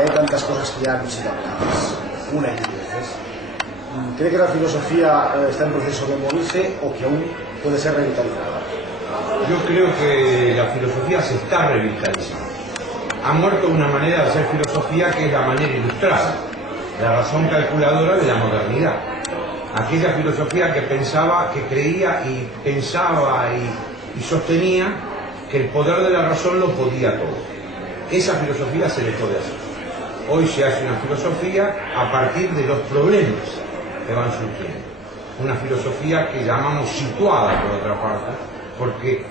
hay tantas cosas que ya han sido habladas una y mil veces, ¿cree que la filosofía está en proceso de morirse o que aún puede ser revitalizada? Yo creo que la filosofía se está revitalizando. Ha muerto una manera de hacer filosofía que es la manera ilustrada, la razón calculadora de la modernidad. Aquella filosofía que pensaba, que creía y pensaba y sostenía que el poder de la razón lo podía todo. Esa filosofía se dejó de hacer. Hoy se hace una filosofía a partir de los problemas que van surgiendo. Una filosofía que llamamos situada, por otra parte, porque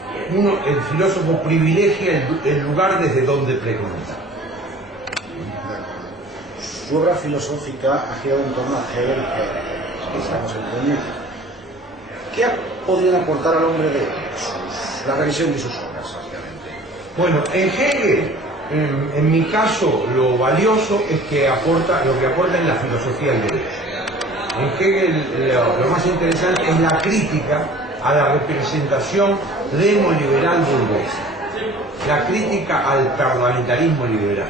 el filósofo privilegia el lugar desde donde pregunta. Su obra filosófica ha girado en torno a Hegel, que estamos entendiendo. ¿Qué podrían aportar al hombre de la revisión de sus obras, básicamente? Bueno, en Hegel, en mi caso, lo valioso es que lo que aporta en la filosofía del derecho. En Hegel lo más interesante es la crítica a la representación demoliberal burguesa, la crítica al parlamentarismo liberal,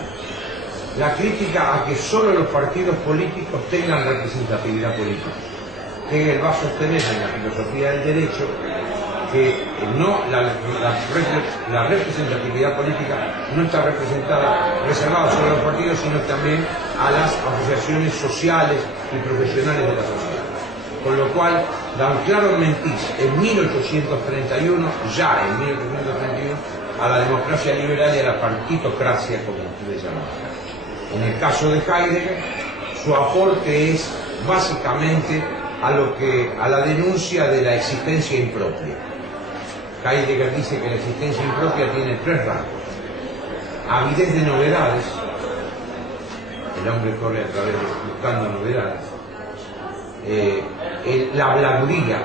la crítica a que solo los partidos políticos tengan representatividad política. Hegel va a sostener en la filosofía del derecho que la representatividad política no está reservada solo a los partidos, sino también a las asociaciones sociales y profesionales de la sociedad. Con lo cual, Dan Claro Mentís, en 1831, a la democracia liberal y a la partitocracia, como ustedes llaman. En el caso de Heidegger, su aporte es básicamente a la denuncia de la existencia impropia. Heidegger dice que la existencia impropia tiene tres rasgos: avidez de novedades, el hombre corre a través buscando novedades, la habladuría,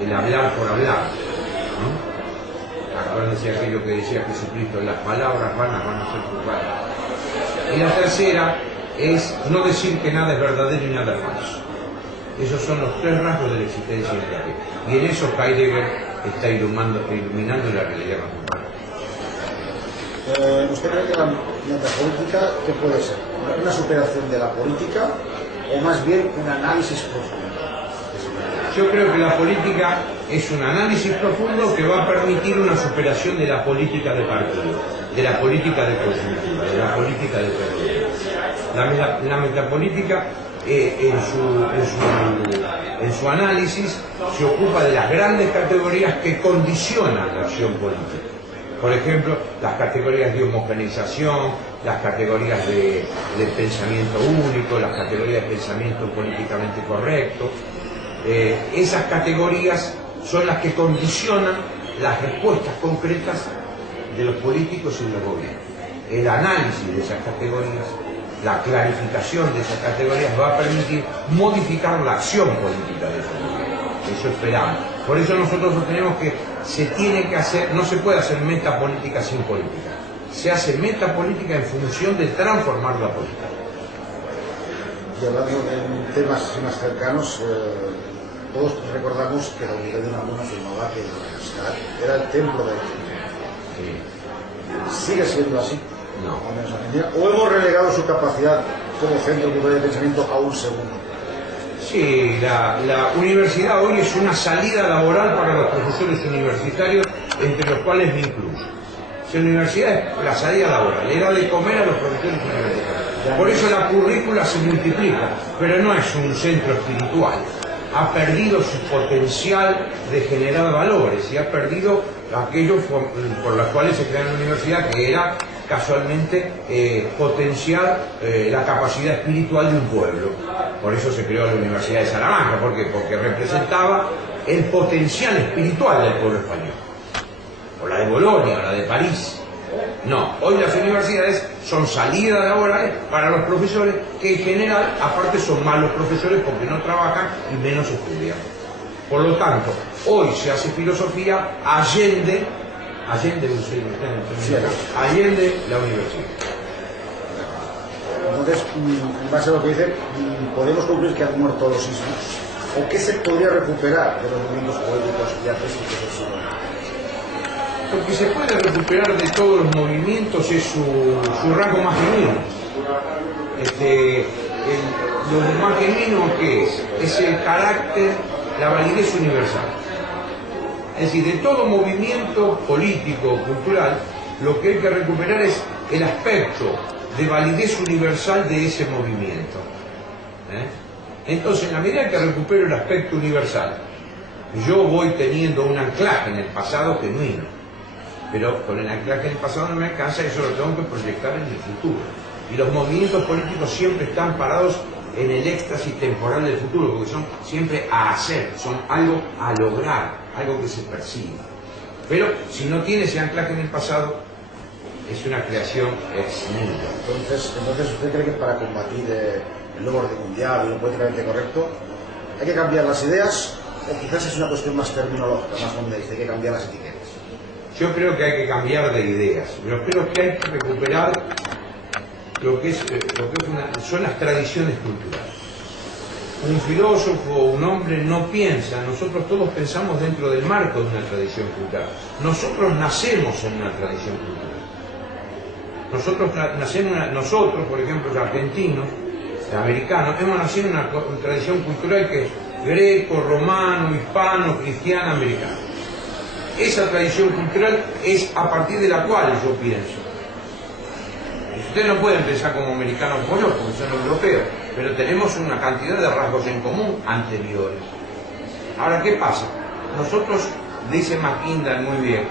el hablar por hablar, ¿no? Acuérdense de aquello que decía Jesucristo: las palabras vanas van a ser juzgadas. Y la tercera es no decir que nada es verdadero y nada es falso. Esos son los tres rasgos de la existencia impropia. Y en eso Heidegger está iluminando la realidad contemporánea. ¿Usted cree que la metapolítica qué puede ser? ¿Una superación de la política o más bien un análisis profundo? Yo creo que la política es un análisis profundo que va a permitir una superación de la política de partido, de la política de coyuntura, de la política de territorio. La metapolítica en su análisis se ocupa de las grandes categorías que condicionan la acción política. Por ejemplo, las categorías de homogeneización, las categorías de pensamiento único, las categorías de pensamiento políticamente correcto. Esas categorías son las que condicionan las respuestas concretas de los políticos y de los gobiernos. El análisis de esas categorías, la clarificación de esas categorías va a permitir modificar la acción política de esos gobiernos. Eso esperamos. Por eso nosotros sostenemos que no se puede hacer metapolítica sin política. Se hace metapolítica en función de transformar la política. Y hablando de temas más cercanos, todos recordamos que la Unidad de Unamuno afirmaba que la universidad era el templo de la ciencia. Sí. ¿Sigue siendo así? No. ¿O hemos relegado su capacidad como centro cultural de pensamiento a un segundo? Sí, la universidad hoy es una salida laboral para los profesores universitarios, entre los cuales me incluyo. La universidad es la salida laboral, le da de comer a los profesores universitarios. Por eso la currícula se multiplica, pero no es un centro espiritual. Ha perdido su potencial de generar valores y ha perdido aquello por los cuales se crea la universidad, que era casualmente potenciar la capacidad espiritual de un pueblo. Por eso se creó la Universidad de Salamanca. ¿Por qué? Porque representaba el potencial espiritual del pueblo español. O la de Bolonia, o la de París. No, hoy las universidades son salidas laborales para los profesores, que en general, aparte, son malos profesores porque no trabajan y menos estudian. Por lo tanto, hoy se hace filosofía allende la universidad. Entonces, en base a lo que dice, podemos concluir que han muerto los ismos. ¿O qué se podría recuperar de los movimientos políticos y artísticos del siglo XX? Lo que se puede recuperar de todos los movimientos es su rasgo más genuino, lo más genuino que es el carácter, la validez universal. Es decir, de todo movimiento político, cultural, lo que hay que recuperar es el aspecto de validez universal de ese movimiento. Entonces, en la medida que recupero el aspecto universal, yo voy teniendo un anclaje en el pasado genuino, pero con el anclaje en el pasado no me alcanza, eso lo tengo que proyectar en el futuro. Y los movimientos políticos siempre están parados en el éxtasis temporal del futuro, porque son siempre a hacer, son algo a lograr, algo que se persigue. Pero si no tiene ese anclaje en el pasado, es una creación ex nihilo. Entonces, ¿usted cree que para combatir el nuevo orden mundial y lo políticamente correcto hay que cambiar las ideas, o quizás es una cuestión más terminológica, más mondaísta, hay que cambiar las etiquetas? Yo creo que hay que cambiar de ideas. Yo creo que hay que recuperar son las tradiciones culturales. Un filósofo, un hombre no piensa, nosotros todos pensamos dentro del marco de una tradición cultural. Nosotros nacemos en una tradición cultural. Nosotros, por ejemplo, los argentinos, los americanos, hemos nacido en una tradición cultural que es greco, romano, hispano, cristiana, americana. Esa tradición cultural es a partir de la cual yo pienso. Ustedes no pueden pensar como americanos como yo, porque son europeos, pero tenemos una cantidad de rasgos en común anteriores. Ahora, ¿qué pasa? Nosotros, dice Mackinday muy bien,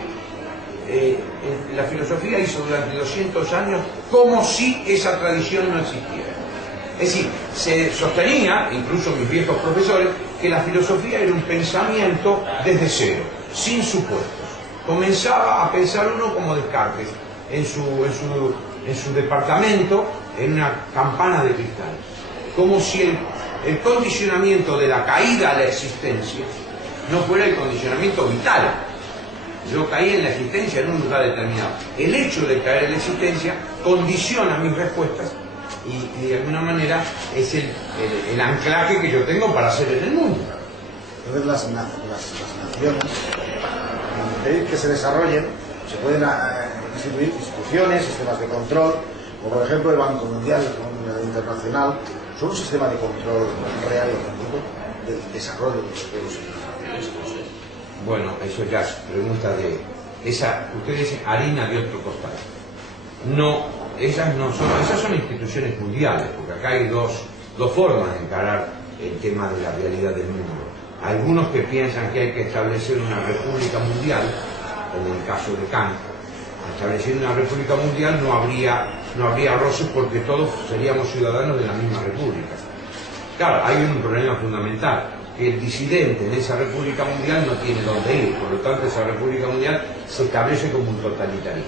la filosofía hizo durante 200 años como si esa tradición no existiera. Es decir, se sostenía, incluso mis viejos profesores, que la filosofía era un pensamiento desde cero, sin supuestos. Comenzaba a pensar uno como Descartes, en su departamento, en una campana de cristal. Como si el condicionamiento de la caída a la existencia no fuera el condicionamiento vital. Yo caí en la existencia en un lugar determinado. El hecho de caer en la existencia condiciona mis respuestas y de alguna manera es el anclaje que yo tengo para ser en el mundo. Entonces las naciones, para impedir que se desarrollen, se pueden instituir instituciones, sistemas de control, como por ejemplo el Banco Mundial, el Internacional, son un sistema de control real y auténtico del desarrollo de los pueblos internacionales. Bueno, eso ya es pregunta de... ustedes dicen harina de otro costal. No, esas son instituciones mundiales, porque acá hay dos formas de encarar el tema de la realidad del mundo. Algunos que piensan que hay que establecer una república mundial, como en el caso de Kant. Estableciendo una república mundial no habría roces porque todos seríamos ciudadanos de la misma república. Claro, hay un problema fundamental, que el disidente en esa república mundial no tiene dónde ir, por lo tanto esa república mundial se establece como un totalitarismo.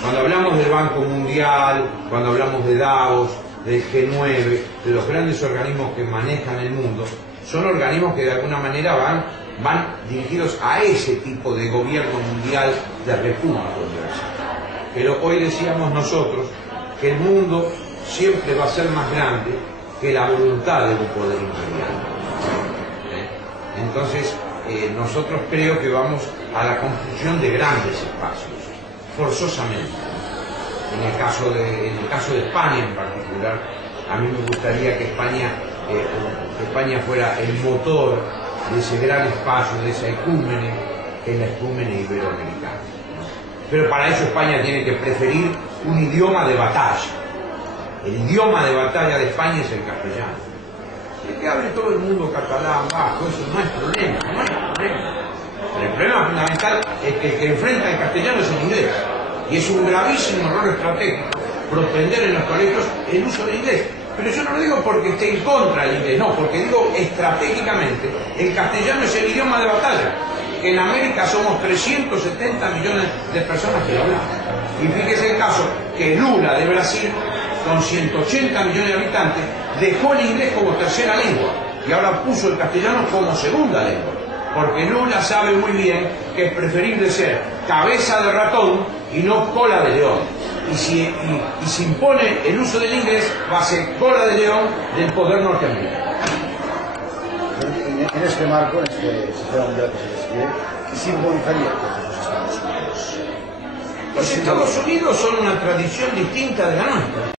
Cuando hablamos del Banco Mundial, cuando hablamos de Davos, del G9, de los grandes organismos que manejan el mundo, son organismos que de alguna manera van dirigidos a ese tipo de gobierno mundial de república universal. Pero hoy decíamos nosotros que el mundo siempre va a ser más grande que la voluntad de un poder imperial. Entonces, nosotros creo que vamos a la construcción de grandes espacios, forzosamente. En el caso de España en particular, a mí me gustaría que España fuera el motor de ese gran espacio, de esa ecúmene, que es la ecúmene iberoamericana. Pero para eso España tiene que preferir un idioma de batalla. El idioma de batalla de España es el castellano. El que hable todo el mundo catalán, vasco, eso no es problema, no es problema. Pero el problema fundamental es que el que enfrenta el castellano es el inglés. Y es un gravísimo error estratégico propender en los colegios el uso del inglés. Pero yo no lo digo porque esté en contra del inglés, no, porque digo estratégicamente, el castellano es el idioma de batalla. En América somos 370 millones de personas que lo hablan. Y fíjese el caso que Lula de Brasil, con 180 millones de habitantes, dejó el inglés como tercera lengua y ahora puso el castellano como segunda lengua. Porque Lula sabe muy bien que es preferible ser cabeza de ratón y no cola de león. Y si impone el uso del inglés, va a ser cola de león del poder norteamericano. En este marco, en este sistema mundial que se describe, ¿qué simbolizaría los Estados Unidos? Los Estados Unidos son una tradición distinta de la nuestra.